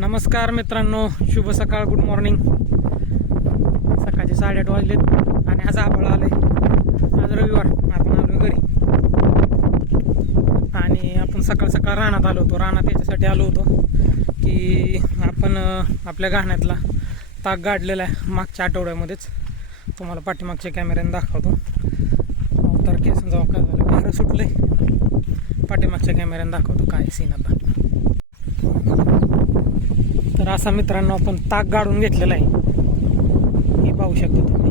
नमस्कार मित्रांनो शुभ सकाळ गुड मॉर्निंग सकाळचे साडेआठ वाजलेत आणि आज आभाळ आले आज रविवार आपण आलो घरी. आणि आपण सकाळ सकाळ रानात आलो होतो. रानात याच्यासाठी आलो होतो की आपण आपल्या गाण्यातला ताक गाडलेला आहे मागच्या आठवड्यामध्येच. तुम्हाला पाठीमागच्या कॅमेऱ्याने दाखवतो. तर केस जाऊ काय झालं? आहे पाठीमागच्या कॅमेऱ्याने दाखवतो काय सीन आता. तर असा मित्रांनो आपण ताक गाडून घेतलेला आहे. हे पाहू शकता तुम्ही.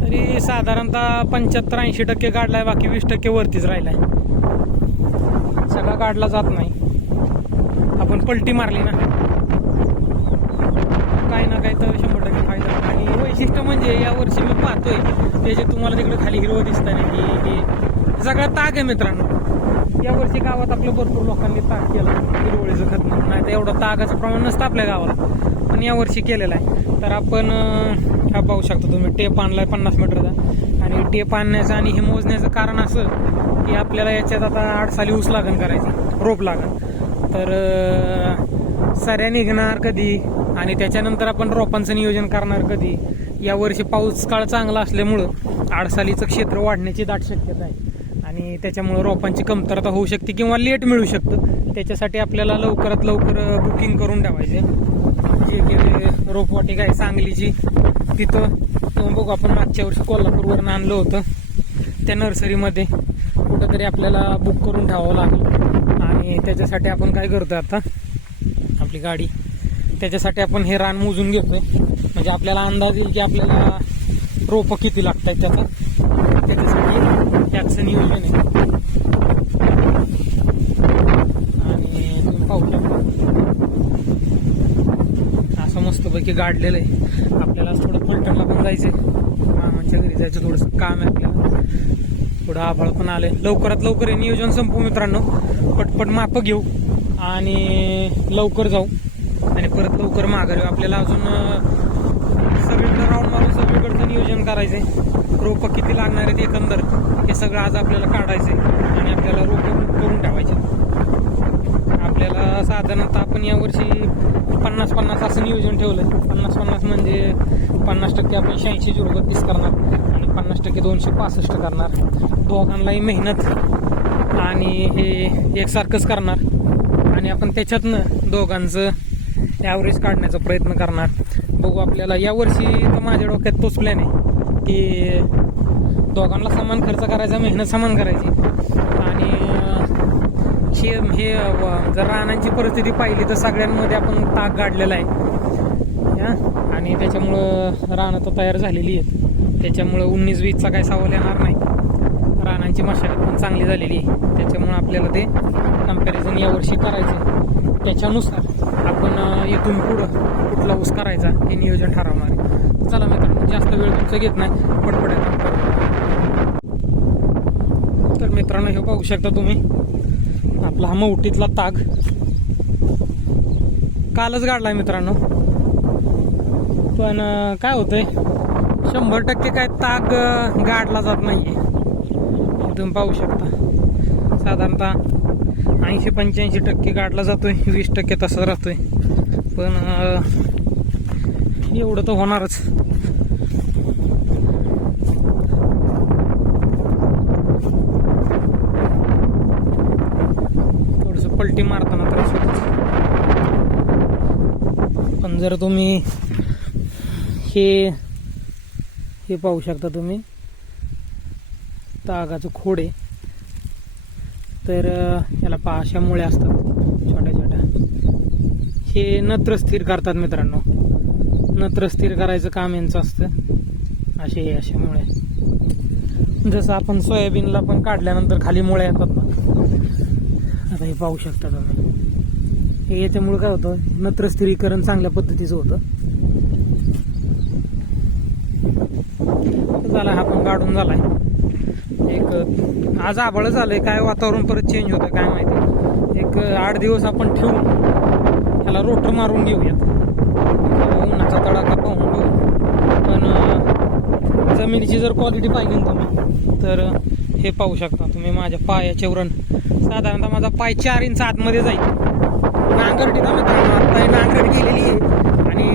तरी साधारणतः पंच्याहत्तर ऐंशी टक्के गाडलाय बाकी वीस टक्के वरतीच राहिलाय. सगळा गाडला जात नाही. आपण पलटी मारली ना. काही ना काही तर शंभर टक्के फायदा. आणि वैशिष्ट्य म्हणजे यावर्षी मी पाहतोय त्याचे तुम्हाला तिकडे खाली हिरवं दिसत नाही की की सगळा ताक आहे मित्रांनो. यावर्षी गावात आपलं भरपूर लोकांनी ताक केलं. हिरवळीचं खत म्हणून. नाही तर एवढं तागाचं प्रमाण नसतं आपल्या गावाला. पण यावर्षी केलेलं आहे. तर आपण हा पाहू शकता तुम्ही टेप आणलाय पन्नास मीटरचा. आणि टेप आणण्याचं आणि हे मोजण्याचं कारण असं की आपल्याला याच्यात आता आठ साली ऊस लागण करायचं रोप लागण. तर सऱ्या निघणार कधी? आणि त्याच्यानंतर आपण रोपांचं नियोजन करणार कधी? यावर्षी पाऊस काळ चांगला असल्यामुळं आडसालीचं क्षेत्र वाढण्याची दाट शक्यता आहे. आणि त्याच्यामुळं रोपांची कमतरता होऊ शकते किंवा लेट मिळू शकतं. त्याच्यासाठी आपल्याला लवकरात लवकर बुकिंग करून ठेवायचे. जे रोपवाटिका आहे सांगलीची तिथं बघू आपण मागच्या वर्षी कोल्हापूरवरून आणलं होतं. त्या नर्सरीमध्ये कुठंतरी आपल्याला बुक करून ठेवावं लागेल. आणि त्याच्यासाठी आपण काय करतो आता? आपली गाडी. त्याच्यासाठी आपण हे रान मोजून घेतोय. म्हणजे आपल्याला अंदाज येईल की आपल्याला रोपं किती लागत आहेत त्याच्यासाठी त्याचं नियोजन आहे. आणि तुम्ही पाहू शकता. असं मस्तपैकी गाडलेलं आहे. आपल्याला थोडं पलटणला पण जायचंय. मामाच्या घरी जायचं थोडंसं काम आहे आपल्याला. थोडं आभाळ पण आलंय. लवकरात लवकर हे नियोजन संपू मित्रांनो. पटपट मापं घेऊ आणि लवकर जाऊ. आणि परत लवकर माघार येऊ. आपल्याला अजून अं, सगळीकडे राऊंड मारून सगळीकडचं नियोजन करायचंय. रोपं किती लागणार आहेत एकंदर हे सगळं आज आपल्याला काढायचं आहे आणि आपल्याला रोपं बुक करून ठेवायचे आपल्याला साधारणतः आपण यावर्षी पन्नास पन्नास असं नियोजन ठेवलं पन्नास पन्नास म्हणजे पन्नास टक्के आपण शहाऐंशी झिरो तीस करणार आणि पन्नास टक्के दोनशे पासष्ट करणार. दोघांनाही मेहनत आणि हे एकसारखंच करणार. आणि आपण त्याच्यातनं दोघांचं ॲव्हरेज काढण्याचा प्रयत्न करणार. बघू आपल्याला यावर्षी तर माझ्या डोक्यात तोच प्लॅन आहे. की दोघांना समान खर्च करायचा मेहनत समान करायची. आणि हे हे जर रानांची परिस्थिती पाहिली तर सगळ्यांमध्ये आपण ताक गाडलेला आहे. आणि त्याच्यामुळं रानं तर तयार झालेली आहेत. त्याच्यामुळं उन्नीस वीसचा काही सवाल येणार नाही. रानांची मशागत पण चांगली झालेली आहे. त्याच्यामुळं आपल्याला ते कंपॅरिझन यावर्षी करायचं त्याच्यानुसार आपण इथून पुढं कुठला ऊस करायचा हे नियोजन ठरवणार आहे. चला मित्रांनो जास्त वेळ तुमचं घेत नाही. पटपट तर मित्रांनो हे पाहू शकता तुम्ही आपला हा मौटीतला ताग. कालच गाडलाय मित्रांनो. पण काय होतंय? शंभर टक्के काय ताग गाडला जात नाही तुम्ही पाहू शकता. साधारणतः ऐंशी पंच्याऐंशी टक्के गाडला जातोय वीस टक्के तसाच राहतोय. पण एवढं तर होणारच. उलटी मारताना त्रास होतोच पण जर तुम्ही हे हे पाहू शकता तुम्ही तागाचं खोड आहे. तर याला पहा मुळे असतात छोट्या छोट्या. हे नत्र स्थिर करतात मित्रांनो. नत्र स्थिर करायचं काम यांचं असतं. असे हे अशा मुळे जसं आपण सोयाबीनला पण काढल्यानंतर खाली मुळे येतात ना. आता हे पाहू शकता तुम्ही. हे याच्यामुळे काय होतं नत्रस्थिरीकरण चांगल्या पद्धतीचं होतं. झाला हा पण गाडून झालाय. एक आज आबळ झालंय काय वातावरण परत चेंज होतं काय माहिती. एक आठ दिवस आपण ठेवून त्याला रोटर मारून घेऊयात. उन्हाचा तडाखा पाहून घेऊ पण जमिनीची जर क्वालिटी पाहिजे ना तुम्ही तर हे पाहू शकता तुम्ही माझ्या पायाचे वरण. साधारणतः माझा पाय चार इंच आतमध्ये जाईल. नांगरटी ना मित्रांनो नांगरट गेलेली आहे. आणि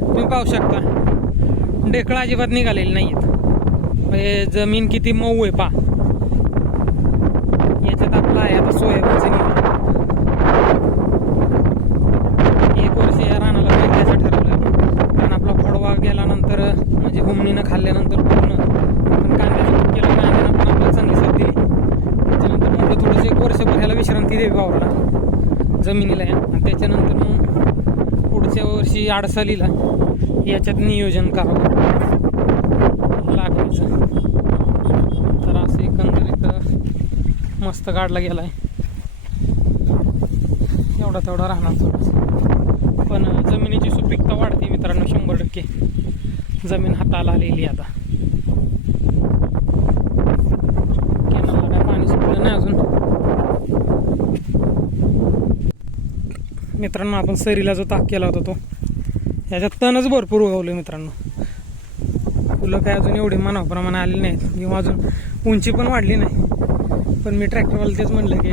तुम्ही पाहू शकता ढेकळा अजिबात निघालेली नाही आहेत जमीन किती मऊ आहे पा याच्यात आपला आहे आता सोयाबीनचं एक वर्ष या रानाला ठरवलं. कारण आपला फोडवा गेल्यानंतर म्हणजे हुमणीनं खाल्ल्यानंतर एक वर्षभर ह्याला विश्रांती द्यावी वावराला जमिनीला या. आणि त्याच्यानंतर मग पुढच्या वर्षी आडसालीला याच्यात नियोजन करावं. लागणीचं. तर असं एकंदरीत मस्त काढला गेला आहे एवढा तेवढा राहणार थोडंसं पण जमिनीची सुपीकता वाढते मित्रांनो शंभर टक्के. जमीन हाताला आलेली आहे आता. कॅनलला काय पाणी सुटलं नाही अजून. मित्रांनो आपण सरीला जो ताक केला होता तो याच्यात तणच भरपूर उगवलं मित्रांनो. फुलं काय अजून एवढी मनाप्रमाणे आलेली नाहीत. किंवा अजून उंची पण वाढली नाही. पण मी ट्रॅक्टरवाला तेच म्हणलं की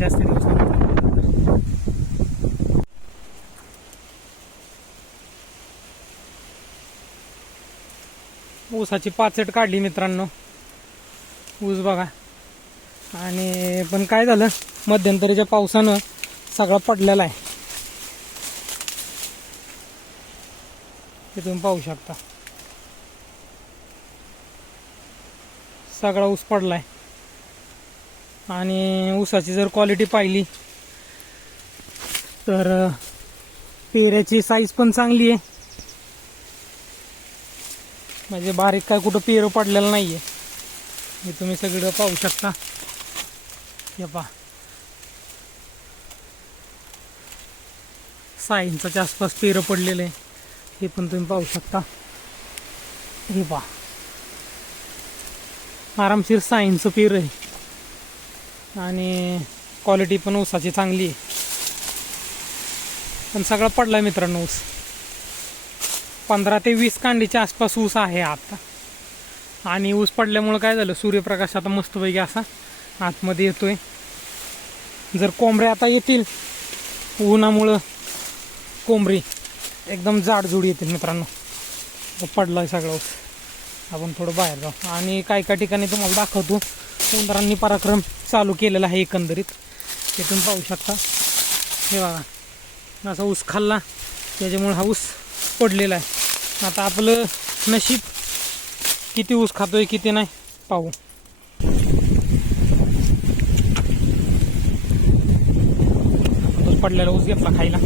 जास्त दिवस ऊसाची पाचट काढली मित्रांनो. ऊस बघा. आणि पण काय झालं मध्यंतरीच्या पावसानं सगळा पडलेला आहे. तुम्ही पाहू शकता. सगळा ऊस पडलाय. आणि ऊसाची जर क्वालिटी पाहिली तर पेऱ्याची साईज पण चांगली आहे. म्हणजे बारीक काय कुठं पेरं पडलेलं नाहीये. हे तुम्ही सगळं पाहू शकता. हे सहा इंचाच्या आसपास पेरं पडलेले हे पण तुम्ही पाहू शकता. हे पा. आरामशीर सहा इंच पेर आहे. आणि क्वालिटी पण ऊसाची चांगली आहे. पण सगळा पडलाय मित्रांनो ऊस. पंधरा ते वीस कांडीच्या आसपास ऊस आहे आता. आणि ऊस पडल्यामुळं काय झालं? सूर्यप्रकाश आता मस्तपैकी असा आतमध्ये येतोय. जर कोंबरे आता येतील उन्हामुळं कोंबरी एकदम जाडजूड येतील मित्रांनो. तो पडलाय सगळा आपण थोडं बाहेर जाऊ. आणि काही काही ठिकाणी तुम्हाला दाखवतो. उंदरांनी पराक्रम चालू केलेला आहे एकंदरीत. ते तुम्ही पाहू शकता. हे बघा. असा ऊस खाल्ला. त्याच्यामुळे हा ऊस पडलेला आहे. आता आपलं नशीब किती ऊस खातोय किती नाही पाहू. पडलेला ऊस घेतला खायला.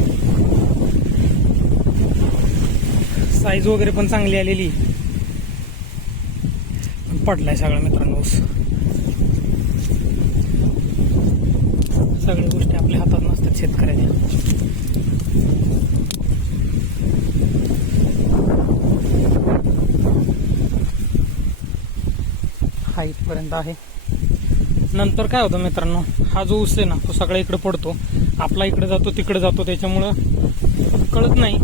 साईज वगैरे पण चांगली आलेली. पडलाय सगळ्या मित्रांनो ऊस. सगळ्या गोष्टी आपल्या हातात नसतात शेतकऱ्याच्या. हा इथपर्यंत आहे. नंतर काय होतं मित्रांनो हा जो ऊस आहे ना तो सगळा इकडे पडतो. आपला इकडे जातो तिकडे जातो त्याच्यामुळं कळत नाही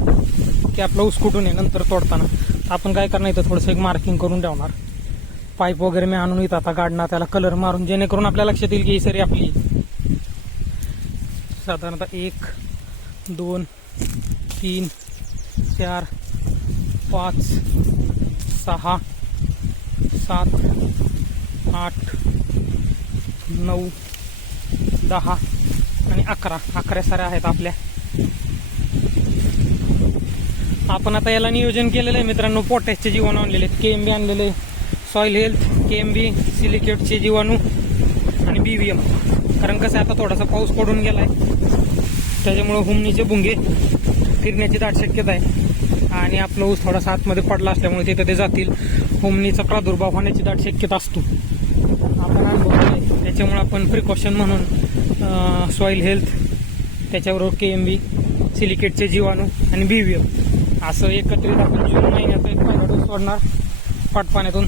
की आपला ऊस कुठून आहे नंतर तोडताना. आपण काय करणार इथं थोडंसं एक मार्किंग करून ठेवणार. पाईप वगैरे मी आणून येत आता काढणार त्याला कलर मारून जेणेकरून आपल्या लक्षात येईल की ही सरी आपली साधारणतः एक दोन तीन चार पाच सहा सात आठ नऊ दहा आणि अकरा. अकरा साऱ्या आहेत आपल्या. आपण आता याला नियोजन केलेलं आहे मित्रांनो. पोटॅशचे जीवाणू आणलेले आहेत. के एम बी आणलेले soil health K M B सिलिकेटचे जीवाणू आणि बी व्ही एम कारण कसं आहे आता थोडासा पाऊस पडून गेलाय. त्याच्यामुळं हुमणीचे भुंगे फिरण्याची दाट शक्यता आहे. आणि आपला ऊस थोडासा आतमध्ये पडला असल्यामुळे तिथं ते जातील. हुमणीचा प्रादुर्भाव होण्याची दाट शक्यता असतो. आपण अनुभव त्याच्यामुळे आपण प्रिकॉशन म्हणून सॉईल हेल्थ त्याच्याबरोबर के एम बी सिलिकेटचे जीवाणू आणि बी व्ही एम असं एकत्रित आपण जून महिन्यात एक पहिला डोस सोडणार. पाटपाण्यातून.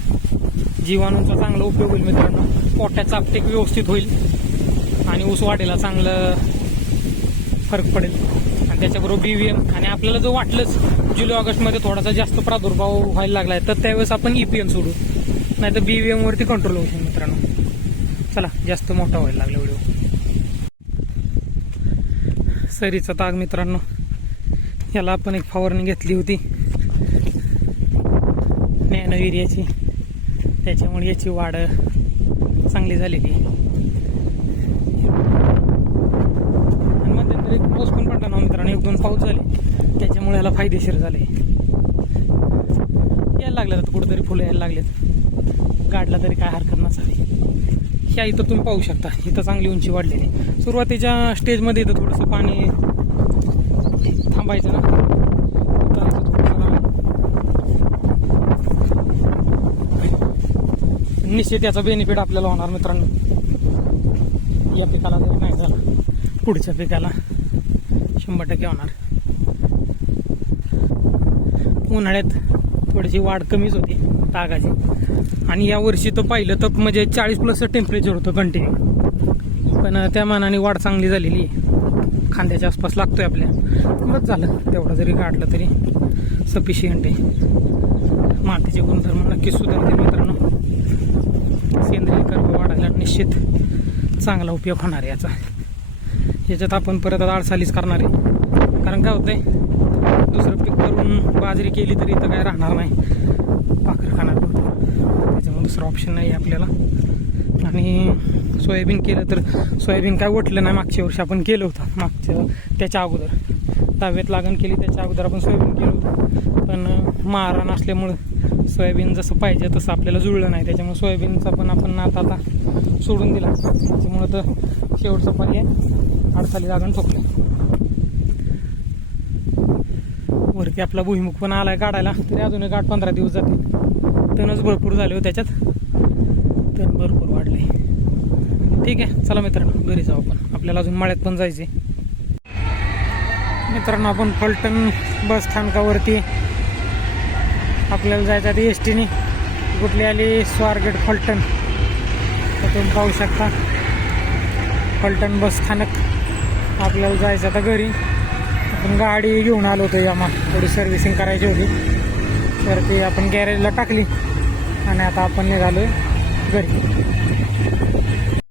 जीवाणूंचा चांगला उपयोग होईल मित्रांनो. पोट्याचा आपटेक व्यवस्थित होईल. आणि ऊस वाढेला चांगलं फरक पडेल. आणि त्याच्याबरोबर बी व्ही एम आणि आपल्याला जर वाटलंच जुलै ऑगस्टमध्ये थोडासा जास्त प्रादुर्भाव व्हायला लागला आहे तर त्यावेळेस आपण ई पी एम सोडू. नाही तर बी व्ही एमवरती कंट्रोल होऊ मित्रांनो. चला जास्त मोठा व्हायला लागला व्हिडिओ. सरीचा ताग मित्रांनो. याला आपण एक फवारणी घेतली होती. नॅनो एरियाची त्याच्यामुळे याची वाढ चांगली झालेली आहे. आणि मध्यंतरी पाऊस पण पडला ना हो मित्रांनो. एक दोन पाऊस झाले. त्याच्यामुळे याला फायदेशीर झाले. यायला लागलं आता कुठंतरी फुलं यायला लागलेत गाडला तरी काय हरकत ह्या इथं तुम्ही पाहू शकता. इथं चांगली उंची वाढलेली. सुरुवातीच्या स्टेजमध्ये इथं थोडंसं पाणी थांबायचं ना. तर निश्चित याचा बेनिफिट आपल्याला होणार मित्रांनो. या पिकाला जर नाही झाला पुढच्या पिकाला शंभर टक्के होणार. उन्हाळ्यात थोडीशी वाढ कमीच होती. तागाची. आणि यावर्षी तर पाहिलं तर म्हणजे चाळीस प्लस टेम्परेचर होतं कंटिन्यू पण त्या मानाने वाढ चांगली झालेली आहे. खांद्याच्या आसपास लागतोय आपल्या. बस झालं. तेवढं जरी काढलं तरी सफिशियंट आहे. मातीचे गुणधर्म नक्कीच सुधारतील मित्रांनो. सेंद्रिय कर्म वाढायला निश्चित चांगला उपयोग होणार आहे याचा. याच्यात आपण परत आता आळसालीच करणार आहे. कारण काय होतंय? दुसरं पीक करून बाजरी केली तरी तर काय राहणार नाही. पाखर खाणार त्याच्यामुळे दुसरं ऑप्शन नाही आहे आपल्याला. आणि सोयाबीन केलं तर सोयाबीन काय वटलं नाही मागच्या वर्षी आपण केलं होतं. मागच्या त्याच्या अगोदर. दहाव्यात लागण केली त्याच्या अगोदर आपण सोयाबीन केलं होतं. पण मारा नसल्यामुळं सोयाबीन जसं पाहिजे तसं आपल्याला जुळलं नाही. त्याच्यामुळे सोयाबीनचा पण आपण आता आता सोडून दिला. त्याच्यामुळं तर शेवटचा पर्याय. अडसाली लागण ठोकलं. वरती आपला भुईमुख पण आलाय काढायला. तरी अजून एक आठ पंधरा दिवस जातील. तणच भरपूर झाले हो त्याच्यात. तण भरपूर वाढले. ठीक आहे चला मित्रांनो घरी जाऊ आपण. आपल्याला अजून मळ्यात पण जायचे मित्रांनो आपण फलटण बस स्थानकावरती आपल्याला जायचं आता एस टीने कुठली आली? स्वारगेट फलटण. तर तुम्ही पाहू शकता. फलटण बस स्थानक. आपल्याला जायचं आता घरी. आपण गाडी घेऊन आलो होतो यामा थोडी सर्व्हिसिंग करायची होती. तर ती आपण गॅरेजला टाकली. आणि आता आपण निघालो घरी.